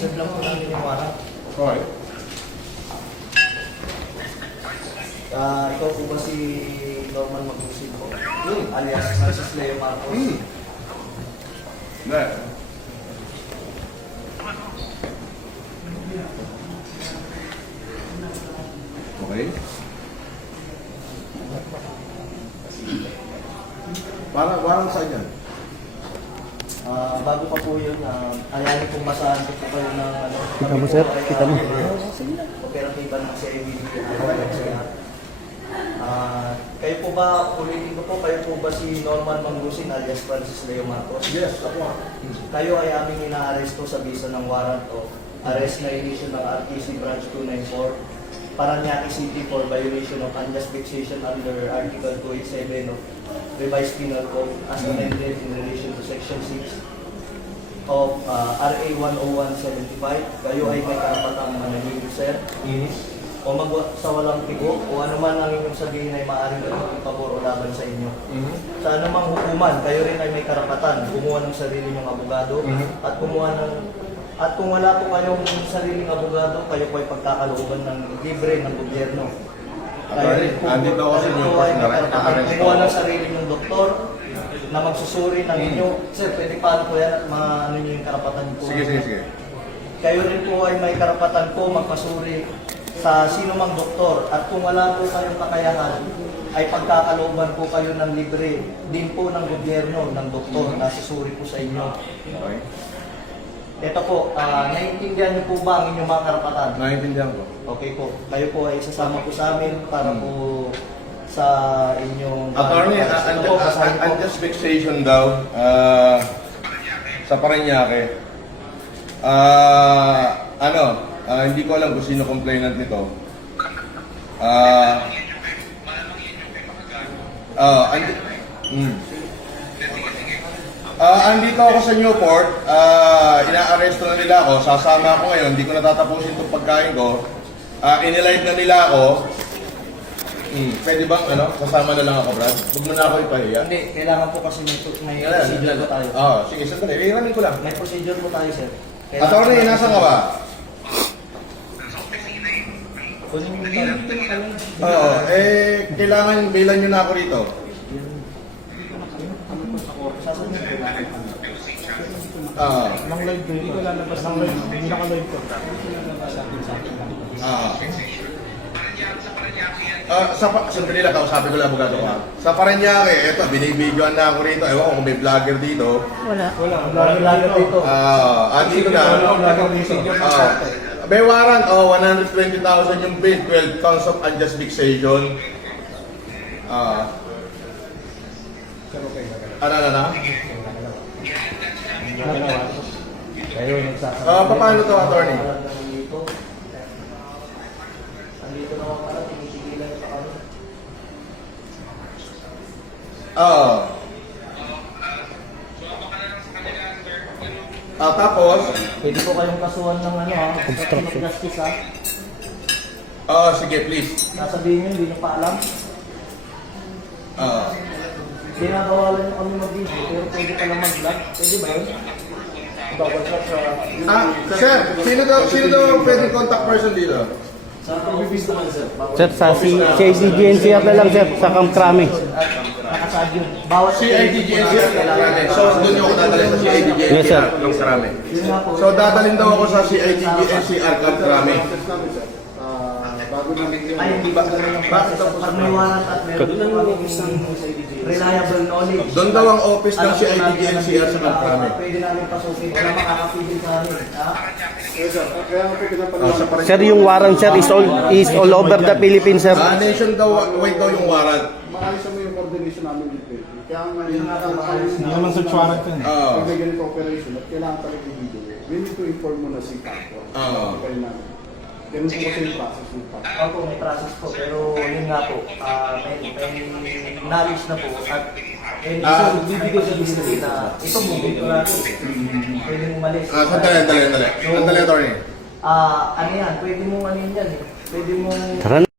i-serve lang po namin yung warrant. Okay. Ikaw po ba si Norman Maglusin po? Alias Francis Leo Marcos? Hindi. Okay. Parang saan yan? Bago pa po yun, ayahin pong basahan ko po kayo ng ano. Kita mo, sir? Kita mo? Operatiba ng CIVD. Kayo po ba, ulitin ko po, kayo po ba si Norman Maglusin alias Francis Leo Marcos? Yes, ako. Kayo ay aming ina-aresto sa bisa ng warrant of arrest na inisyo ng RTC Branch 294 Paranaque City for violation of unjust vexation under Article 287 of Revised Penal Code as amended in relation to Section 6 of RA 10175. Kayo ay may karapatang manahimik, sir. O sa walang tigo o anuman ang inyong sabihin ay maaaring gawin pabor o laban sa inyo. Sa anumang hukuman, kayo rin ay may karapatan kumuha ng sarili nyong abogado at kumuha ng at kung wala po kayong sariling abogado, kayo po ay pagkakalooban ng libre ng gobyerno. Kayo rin po, andito ako sa inyo, ay may karapatan kumuha ng sarili nyong doktor na magsusuri ng inyo. Sir, pwede paano po yan at ano nyo yung karapatan po? Sige. Kayo rin po ay may karapatan po magpasuri sa sino mang doktor at kung wala po kayong kakayahan ay pagkakalooban po kayo ng libre din po ng gobyerno ng doktor na susuri po sa inyo. Okay. Ito po, naiintindihan niyo po ba ang inyong mga karapatan? Naiintindihan ko. Okay po, kayo po ay sasama po sa amin para po sa inyong... Attorney, unjust vexation daw sa Paranaque. Hindi ko alam kung sino complainant nito. Andito ako sa Newport, ina-arresto na nila ako, sasama ako ngayon, hindi ko natatapusin itong pagkain ko. Inilive na nila ako. Pwede bang sasama na lang ako, Brad? Huwag mo na ako ipahiya. Hindi, kailangan po kasi may procedure po tayo. Sige, sandali. Iranin ko lang. May procedure po tayo, sir. Attorney, nasaan ka ba? Kailangan bailan nyo na ako rito. Nang live ko, hindi ko lalabas ng live. Hindi naka-live ko. Sandali lang, kausapin ko lang abogado ka. Sa Paranaque, eto, binibidyoan na ako rito. Ewan ko kung may vlogger dito. Lalo dito. Andito na. May warrant, 120,000 yung bill, 12 counts of unjust vexation. Ano? Kayo nagsasabi. Paano to, attorney? Andito naman pala, tinitigilan pa kami. Tapos? Pwede po kayong kasuhan ng obstruction. Justice Sige, please. Sasabihin nyo, hindi nyo pa alam. Ginagawalan nyo kami mag-video, pero pwede ka lang mag-vlog. Pwede ba yun? Sir, sino daw pwede contact person dito? Sa office naman, sir. Sir, sa CIDG-NCR na lang, sir, sa Camp Crame. Nakasaad yun. Bawat CIDG-NCR kailangan. So, doon yung ako dadalhin sa CIDG-NCR. Yes, sir. Lang Krame. Yun nga po. So, dadalhin daw ako sa CIDG-NCR Camp Krame. Ay, hindi ba ganun yung process? Pag may warrant at meron lang reliable knowledge. Doon daw ang office ng CIDG-NCR sa Camp Krame. Pwede namin pasukin. Wala makakapigil sa amin. Sir, yung warrant, sir, is all over the Philippines, sir. Nationwide daw yung warrant. Maayos mo yung coordination namin dito. Kaya nga Hindi naman sa warrant yun. pag may ganito operation at kailangan talaga i-video, we need to inform mo na si Taco. Ganun po kasi yung process ng Taco. Opo, may process po. Pero yun nga po, may knowledge na po. At bibigay sa history na ito mo, dito natin. Pwede mong malis. Sandali, attorney. Ano yan? Pwede mong ano yan eh. Pwede mong... Tara na.